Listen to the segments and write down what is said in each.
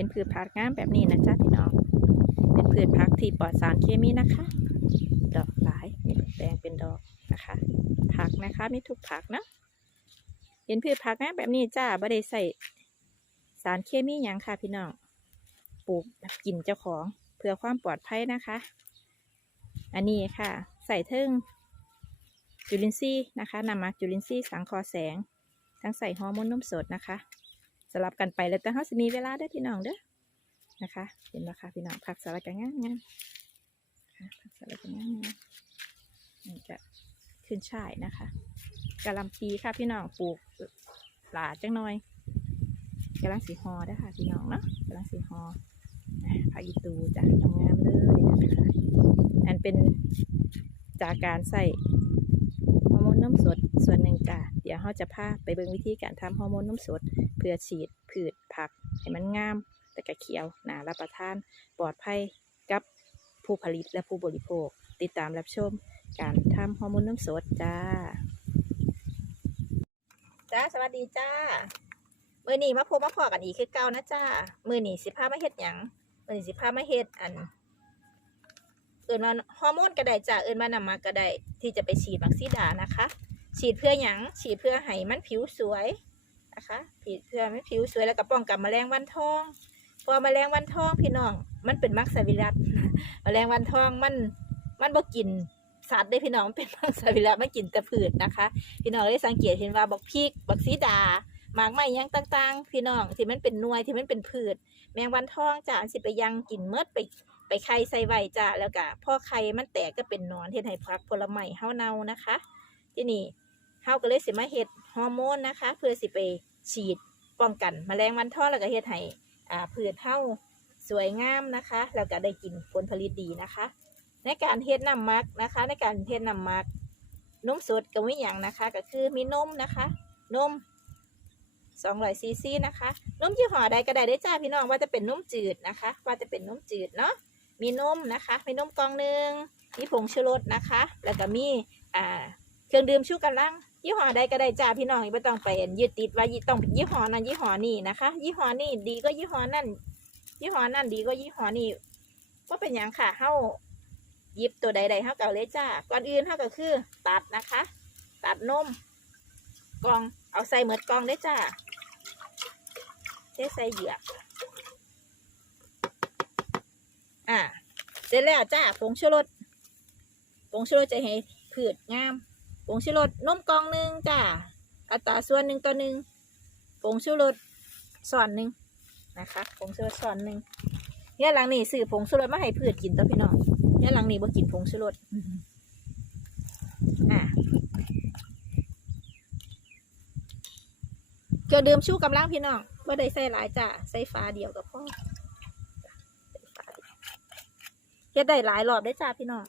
เป็นพืชผักงามแบบนี้นะจ๊ะพี่น้อง เป็นพืชผักที่ปลอดสารเคมีนะคะ ดอกหลายมีแปลงเป็นดอกนะคะ ผักนะคะมีทุกผักนะเป็นพืชผักงามแบบนี้จ้าบ่ได้ใส่สารเคมีหยังค่ะพี่น้อง ปลูกแบบกินเจ้าของเพื่อความปลอดภัยนะคะ อันนี้ค่ะ ใส่เทิงจุลินทรีย์นะคะนำมาจุลินทรีย์สังคอแสง ทั้งใส่ฮอร์โมนนมสดนะคะ สลับกันไปแล้วแต่เขาจะมีเวลาได้พี่น้องเด้อนะคะ เห็นไหมคะพี่น้องผักสลัดกันง่ายง่ายผักสลัดกันง่ายง่ายนี่จะขึ้นช่ายนะคะกะหล่ำปีค่ะพี่น้องปลูกหลาจังหน่อยกำลังสีฮอได้ค่ะพี่น้องเนาะกำลังสีฮออะผักอีตูจ้ะงามเลยนะคะอันเป็นจากการใส่ฮอร์โมนนมสดส่วนหนึ่งจ้ะเดี๋ยวเราจะพาไปเบิ่งวิธีการทำฮอร์โมนนมสด เพื่อฉีดพืชผักให้มันงามแต่กะเขียวหนารับประทาน ปลอดภัยกับผู้ผลิตและผู้บริโภค ติดตามรับชม การทำฮอร์โมนนมสดจ้า จ้าสวัสดีจ้า มือหนีมาพบมาพอกันอีกคือเก่านะจ้า มือหนีสิพามาเฮ็ดหยังมือหนีสิพามาเฮ็ดอันเอินว่าฮอร์โมนก็ได้จ้าเอินว่านำมาก็ได้ที่จะไปฉีดวัคซีดานะคะ ฉีดเพื่อหยังฉีดเพื่อให้มันผิวสวย นะคะฉีดเพื่อให้ผิวสวยแล้วก็ป้องกันแมลงวันทองพอแมลงวันทองพี่น้อง มันเป็นมักสวิรัตแมลงวันทองมันมันบ่กินสัตว์ได้พี่น้องมันเป็นมักสวิรัตมันกินแต่พืชนะคะ พี่น้องได้สังเกตเห็นว่าบักพริกบักซีดาหมากไม้ยังต่างๆ พี่น้องที่มันเป็นนวยที่มันเป็นพืช แมงวันทองจ้าอันสิไปยังกินเมดไปไปไข่ใส่ไว้จ้าแล้วก็พอไข่มันแตกก็เป็นนอนเฮ็ดให้ผักผลไม้เฮาเน่านะคะ ที่นี่เฮาก็เลยสิมาเฮ็ดฮอร์โมนนะคะ เพื่อสิไป ฉีดป้องกันแมลงวันทองแล้วก็เฮ็ดให้อ่าพืชเฮาสวยงามนะคะ แล้วก็ได้กินผลผลิตดีนะคะ ในการเฮ็ดน้ำมักนะคะ ในการเฮ็ดน้ำมักนมสดก็มีอย่างนะคะ ก็คือมีนมนะคะนม200ซีซีนะคะนมยี่ห้อใดก็ได้ได้จ้าพี่น้องว่าจะเป็นนมจืดนะคะ ว่าจะเป็นนมจืดเนาะมีนมนะคะมีนมกองหนึ่งมีผงชูรสนะคะ แล้วก็มีอ่าเครื่องดื่มชูกำลัง ยี่ห้อใดก็ได้จ้าพี่น้องไม่ต้องไปยึดติดว่ายี่ต้องยี่ห้อนั้นยี่ห้อนี้นะคะ ยี่ห้อนี้ดีก็ยี่ห้อนั่นยี่ห้อนั่นดีก็ยี่ห้อนี้ว่าเป็นอย่างค่ะเฮายิบตัวใดๆเฮาเก่าเลยจ้าก่อนอื่นเฮาก็คือ ตัดนะคะ ตัดนมกองเอาใส่เหมือดกองได้จ้าเทใส่เหยือกอ่าเสร็จแล้วจ้าผงชูรสผงชูรสจะให้พืชงาม งชูรสนมกองหนึ่งจ้าอัตราส่วนหนึ่งต่อหนึ่งผงชูรสส่วนหนึ่งนะคะผงชูรสส่วนหนึ่งเนี่ยหลังนี้ซื้อผงชูรสมาให้พืชกินต่อพี่น้องเนี่ยหลังนี้บ่กินผงชูรสอ่าเกลือดื่มชูกำลังพี่น้องว่าได้ใส่หลายจ้าใส่ฟ้าเดียวกับพ่อเฮ็ดได้หลายรอบได้จ้าพี่น้อง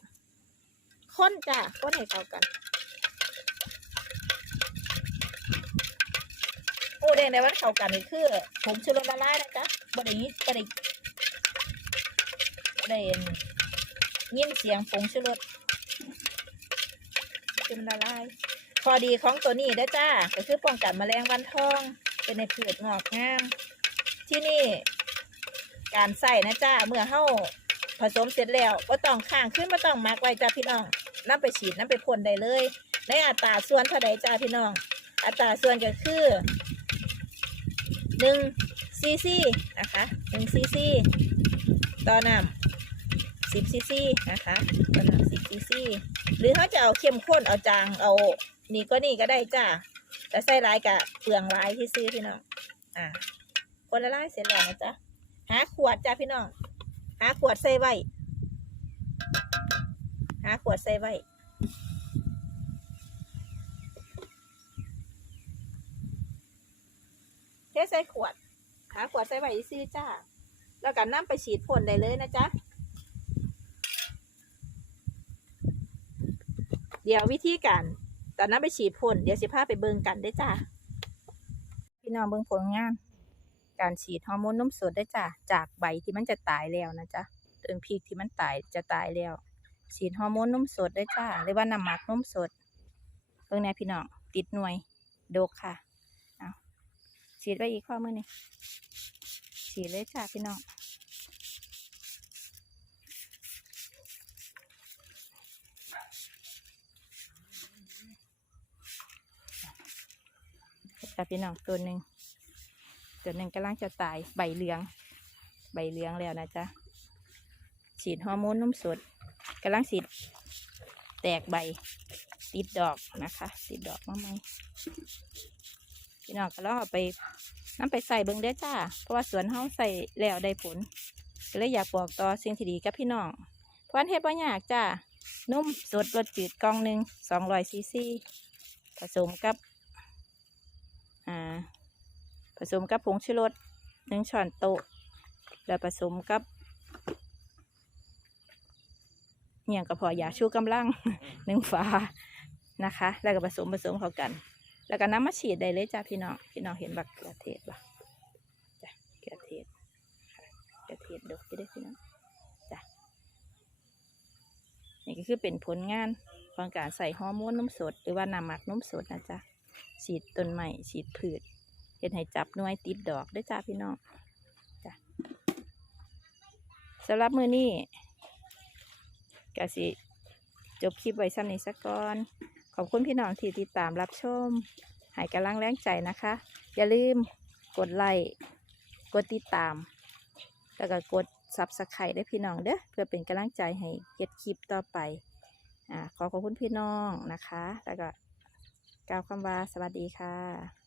ค้นจ้าค้นให้เข้ากัน โอ้แดงในวันเข้ากันนี่คือผมชูรสละลายนะจ๊ะบ่ได้ยินบ่ได้บ่ได้ยินเสียงผงชูรสคือมันละลายพอดีของตัวนี้ได้อจ้าก็คือป้องกันแมลงวันทอง เป็นในพืชงอกงาม ที่นี่การใส่นะจ้าเมื่อเฮาผสมเสร็จแล้วก็ต้องข้างขึ้นมาต้องมักไว้จ้าพี่น้องน้ำไปฉีดน้ำไปพ่นได้เลย ในอัตราส่วนเท่าใดจ้าพี่น้อง อัตราส่วนก็คือ หนึ่งซีซีนะคะหนึ่งซีซีต่อน้ำสิบซีซีนะคะต่อน้ำสิบซีซีหรือเขาจะเอาเข้มข้นเอาจางเอานี่ก็นี่ก็ได้จ้าแต่ใส่ลายกับเปลืองลายที่ซื้อพี่น้องอ่าคนละลายเสร็จแล้วนะจ๊ะหาขวดจ้าพี่น้องหาขวดใส่ไว้หาขวดใส่ไว้ เทใส่ขวด หาขวดใส่ไว้ซื้อจ้า แล้วก็นำไปฉีดพ่นได้เลยนะจ๊ะ เดี๋ยววิธีการตอนนั้นไปฉีดพ่นเดี๋ยวสิพาไปเบิ่งกันได้จ้า พี่น้องเบิ่งผลงาน การฉีดฮอร์โมนนมสดได้จ้ะจากใบที่มันจะตายแล้วนะจ๊ะต้นพริกที่มันตายจะตายแล้ว ฉีดฮอร์โมนนมสดได้จ้าหรือว่าน้ำหมักนมสดเบิ่งแน่พี่น้องติดหน่วยโดกค่ะ ฉีดไว้อีกข้อมือนี่ฉีดเลยจ้าพี่น้องจ้าพี่น้องตัวหนึ่งตัวหนึ่งกำลังจะตายใบเหลือง ใบเหลืองแล้วนะจ๊ะฉีดฮอร์โมนนุ่มสดกำลังฉีดแตกใบติดดอกนะคะติดดอกมาไหม พี่น้องก็ลองเอาไปน้ำไปใส่เบิ้งเด้จ้า เพราะว่าสวนเฮาใส่แล้วได้ผล ก็เลยอยากบอกต่อสิ่งที่ดีกับพี่น้องเพราะอันเฮ็ดบ่ยากจ้า นุ่มสดรสจืดกล่องหนึ่งสองร้อยซีซีผสมกับอ่าผสมกับผงชูรสหนึ่งช้อนโต๊ะแล้วผสมกับเหี่ยงกระเพาะยาชูกำลังหนึ่งฝานะคะ แล้วก็ผสมผสมเข้ากัน แล้วก็น้ำมาฉีดได้เลยจ้าพี่น้อง พี่น้องเห็นบักเกลือเทศปะจ้ะเกลือเทศค่ะเกลือเทศดกไปได้พี่น้องจ้ะนี่ก็คือเป็นผลงานของการใส่ฮอร์โมนนุ่มสด หรือว่าน้ำหมักนุ่มสดนะจ๊ะฉีดต้นไม้ฉีดพืชเห็นให้จับน่วยติดดอกได้จ้าพี่น้องจ้ะสำหรับมือนี้กะสิจบคลิปไว้ซ้ำนี้สักก่อน ขอบคุณพี่น้องที่ติดตามรับชมให้กำลังแรงใจนะคะ อย่าลืมกดไลค์กดติดตาม แล้วก็กดซับสไครต์ได้พี่น้องเด้อเพื่อเป็นกำลังใจให้เก็ดคลิปต่อไปอ่าขอขอบคุณพี่น้องนะคะ แล้วก็กล่าวคำว่าสวัสดีค่ะ